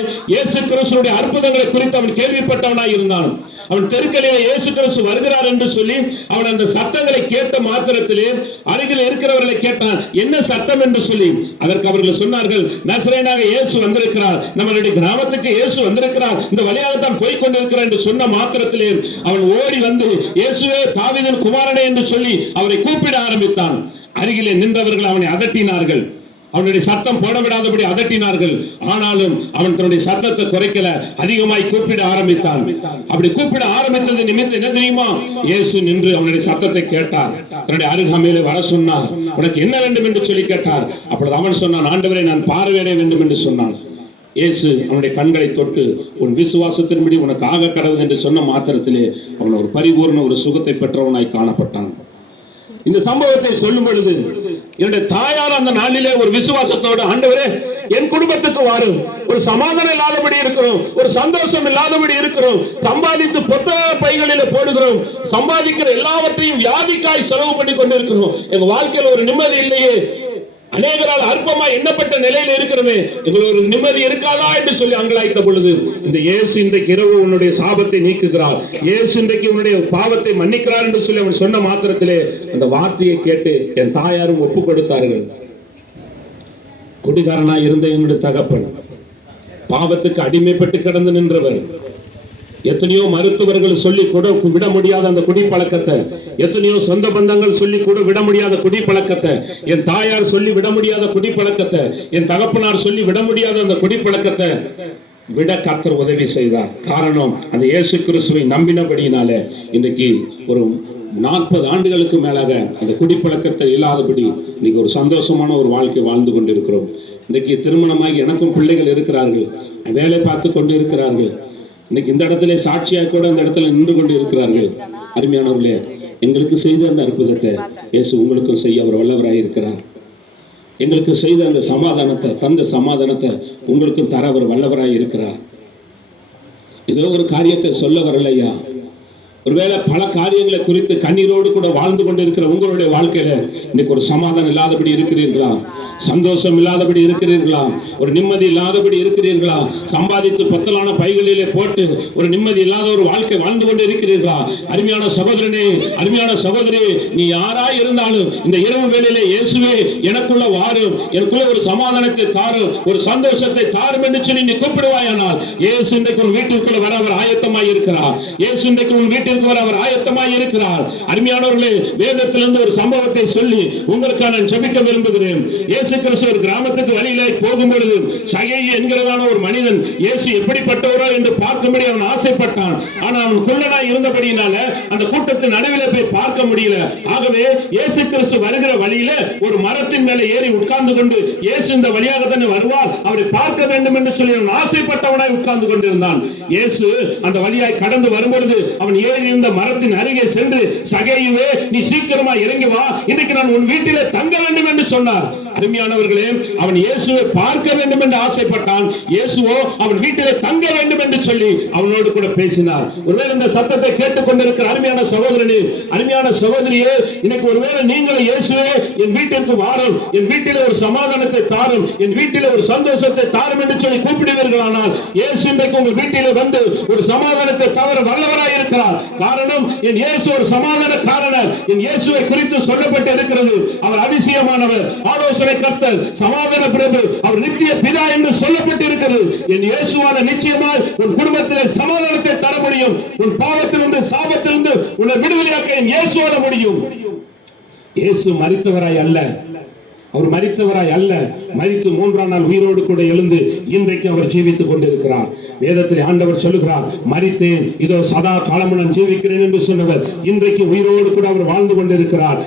காலமாய் இயேசு கிறிஸ்துவின் அற்புதங்களை குறித்து அவன் கேள்விப்பட்டவனாய் இருந்தான். அவன் தெருக்களிலே இயேசு கிறிஸ்து வருகிறார் என்று சொல்லி அவன் அந்த சத்தங்களை கேட்ட மாத்திரத்திலே அருகில் இருக்கிறவர்களை கேட்டான், என்ன சத்தம் என்று சொல்லி. அதற்கு அவர்கள் சொன்னார்கள், நசரேயனாக இயேசு வந்திருக்கிறார், நம்மளுடைய கிராமத்துக்கு இயேசு வந்திருக்கிறார், இந்த வழியாகத்தான் போய் கொண்டிருக்கிறார் என்று சொன்ன மாத்திரத்திலே அவன் ஓடி வந்து, இயேசுவே தாவீதின் குமாரனே என்று சொல்லி அவரை கூப்பிட ஆரம்பித்தான். அருகிலே நின்றவர்கள் அவனை அதட்டினார்கள், அவனுடைய சத்தம் போட விடாதபடி அதட்டினார்கள். ஆனாலும் அவன் தன்னுடைய சத்தத்தை குறைக்கல, அதிகமாய் கூப்பிட ஆரம்பித்தான். அப்படி கூப்பிட ஆரம்பித்தது நிமித்தம் என்ன தெரியுமா, இயேசு நின்று அவனுடைய சத்தத்தை கேட்டார். தன்னுடைய அருகாமையிலே வர சொன்னார். உனக்கு என்ன வேண்டும் என்று சொல்லி கேட்டார். அப்பொழுது அவன் சொன்னான், ஆண்டவரே நான் பார்வையிட வேண்டும் என்று சொன்னான். இயேசு அவனுடைய கண்களை தொட்டு, உன் விசுவாசத்தின்படி உனக்கு ஆக கடவுள் என்று சொன்ன மாத்திரத்திலே அவன் ஒரு பரிபூர்ண ஒரு சுகத்தை பெற்றவனாய் காணப்பட்டான். இந்த சம்பவத்தை சொல்லும் பொழுது என்னுடைய தாயார் அந்த நாளிலே ஒரு விசுவாசத்தோடு, ஆண்டவரே என் குடும்பத்துக்கு வாரும், ஒரு சமாதானம் இல்லாதபடி இருக்கிறோம், ஒரு சந்தோஷம் இல்லாதபடி இருக்கிறோம், சம்பாதித்து புத்தக பைகளில போடுகிறோம், சம்பாதிக்கிற எல்லாவற்றையும் வியாதிக்காய் செலவு பண்ணி கொண்டிருக்கிறோம், எங்க வாழ்க்கையில் ஒரு நிம்மதி இல்லையே, அநேகரால் அற்பமா எண்ணப்பட்ட நிலையில் இருக்கிறோமே, எங்களுக்கு ஒரு நிம்மதி இருக்காதா என்று சொல்லி அங்கலாய்த்த பொழுது இந்த இயேசு இன்றைக்கு இரவு உன்னுடைய சாபத்தை நீக்குகிறார், இயேசு இன்றைக்கு உன்னுடைய பாவத்தை மன்னிக்கிறார் என்று சொல்லி அவன் சொன்ன மாத்திரத்திலே அந்த வார்த்தையை கேட்டு என் தாயாரும் ஒப்பு கொடுத்தார்கள். குடிகாரனாய் இருந்த என்னுடைய தகப்பன், பாவத்துக்கு அடிமைப்பட்டு கிடந்து நின்றவர், எத்தனையோ மருத்துவர்கள் சொல்லி கூட விட முடியாத அந்த குடிப்பழக்கத்தை, எத்தனையோ சொந்த பந்தங்கள் சொல்லி கூட விட முடியாத குடிப்பழக்கத்தை, என் தாயார் சொல்லி விட முடியாத குடிப்பழக்கத்தை, என் தகப்பனார் சொல்லி விட முடியாத அந்த குடிப்பழக்கத்தை விட கர்த்தர் உதவி செய்தார். காரணம், அந்த இயேசு கிறிஸ்துவை நம்பினபடியினால இன்றைக்கு ஒரு 40 ஆண்டுகளுக்கு மேலாக அந்த குடிப்பழக்கத்தை இல்லாதபடி இன்னைக்கு ஒரு சந்தோஷமான ஒரு வாழ்க்கை வாழ்ந்து கொண்டிருக்கிறோம். இன்றைக்கு திருமணமாகி எனக்கும் பிள்ளைகள் இருக்கிறார்கள், வேலை பார்த்து கொண்டு இருக்கிறார்கள். இன்னைக்கு இந்த இடத்துல சாட்சியாக கூட இந்த இடத்துல நின்று கொண்டு இருக்கிறார்கள். அருமையானவர்களே, எங்களுக்கு செய்த அந்த அற்புதத்தை இயேசு உங்களுக்கும் செய்ய அவர் வல்லவராய் இருக்கிறார். எங்களுக்கு செய்த அந்த சமாதானத்தை, தந்த சமாதானத்தை உங்களுக்கும் தர அவர் வல்லவராய் இருக்கிறார். ஏதோ ஒரு காரியத்தை சொல்ல வரலையா, ஒருவேளை பல காரியங்களை குறித்து கண்ணீரோடு கூட வாழ்ந்து கொண்டிருக்கிற உங்களுடைய வாழ்க்கையில இன்னைக்கு ஒரு சமாதானம் இல்லாதபடி இருக்கிறீர்களா, சந்தோஷம் இல்லாதபடி இருக்கிறீர்களா, ஒரு நிம்மதி இல்லாதபடி இருக்கிறீர்களா, சம்பாதித்து பத்தலான பைகளிலே போட்டு ஒரு நிம்மதி இல்லாத ஒரு வாழ்க்கை வாழ்ந்து கொண்டு இருக்கிறீர்களா? அருமையான சகோதரனே, அருமையான சகோதரி, நீ யாராய் இருந்தாலும் இந்த இரவு வேளையிலே இயேசுவே எனக்குள்ள வாரும், எனக்குள்ள ஒரு சமாதானத்தை தாரும், ஒரு சந்தோஷத்தை தாரும் என்று சொல்லி நீ கூப்பிடுவாயானால் இயேசு இன்றைக்கு உன் வீட்டிற்குள்ள வர அவர் ஆயத்தமாய் இருக்கிறார். இயேசு இன்றைக்கு உன் வீட்டிற்கு வர அவர் ஆயத்தமாய் இருக்கிறார். அருமையானவர்களே, வேதத்திலிருந்து ஒரு சம்பவத்தை சொல்லி உங்களுக்காக நான் ஜெபிக்க விரும்புகிறேன். இயேசு கிறிஸ்து ஒரு கிராமத்துக்கு வழியிலே போகும்பொழுது சகேயு என்கிறதான ஒரு மனிதன் இயேசு எப்படிப்பட்டவரோ என்று பார்க்கும்படி அவன் ஆசைப்பட்டான். ஆனால் அவன் குள்ளனாய் இருந்தபடியினால அந்த கூட்டத்தின் நடுவிலே போய் பார்க்க முடியல. ஆகவே இயேசு கிறிஸ்து வருகிற வழியில ஒரு மரத்தின் மேலே ஏறி உட்கார்ந்து கொண்டு, இயேசு இந்த வழியாக தானே வருவார், அவரை பார்க்க வேண்டும் என்று சொல்லி அவன் ஆசைப்பட்டவனாய் உட்கார்ந்து கொண்டிருந்தான். இயேசு அந்த வழியாய் கடந்து வரும்பொழுது அவன் ஏறி இருந்த மரத்தின் அருகே சென்று, சகேயுவே நீ சீக்கிரமா இறங்கி வா, இன்னைக்கு நான் உன் வீட்டிலே தங்க வேண்டும் என்று சொன்னார். அருமையானவர்களே, அவன் இயேசுவை பார்க்க வேண்டும் என்று ஆசைப்பட்டான். இயேசுவோ அவன் வீட்டிலே தங்க வேண்டும் என்று சொல்லி அவனோடு கூட பேசினார். ஒருவேளை இந்த சத்தத்தை கேட்டுக் கொண்டிருக்கிற அருமையான சகோதரனே, அருமையான சகோதரியே, இன்னைக்கு ஒருவேளை நீங்களும் இயேசுவே என் வீட்டிற்கு வாரும், என் வீட்டிலே ஒரு சமாதானத்தை தாரும், என் வீட்டிலே ஒரு சந்தோஷத்தை தாரும் என்று சொல்லி கூப்பிடுவீர்களானால் இயேசு இன்றைக்கு உங்கள் வீட்டிலே வந்து ஒரு சமாதானத்தை தவிர வல்லவராய் இருக்கிறார். காரணம், என் இயேசு ஒரு சமாதான காரணர். என் இயேசுவை குறித்து சொல்லப்பட்டு இருக்கிறது, அவர் அதிசயமானவர், ஆலோசனை கர்த்தர், சமாதான பிரபு, அவர் நித்திய பிதா என்று சொல்லப்பட்டு இருக்கிறது. என் இயேசுவான நிச்சயமாய் உன் குடும்பத்திலே சமாதானத்தை தர முடியும். உன் பாவத்திலிருந்து சாபத்திலிருந்து உன்னை விடுதலையாக்க என் இயேசுவான முடியும். இயேசு மரித்தவராய் அல்ல, அவர் மரித்தவராய் அல்ல, மரித்து 3ஆம் நாள் உயிரோடு கூட எழுந்து இன்றைக்கு அவர் ஜீவித்துக் கொண்டிருக்கிறார். வேதத்தில் ஆண்டவர் சொல்லுகிறார், மரித்தேன் இதோ சதா காலமுடன் ஜீவிக்கிறேன் என்று சொன்னவர் இன்றைக்கு உயிரோடு கூட அவர் வாழ்ந்து கொண்டிருக்கிறார்.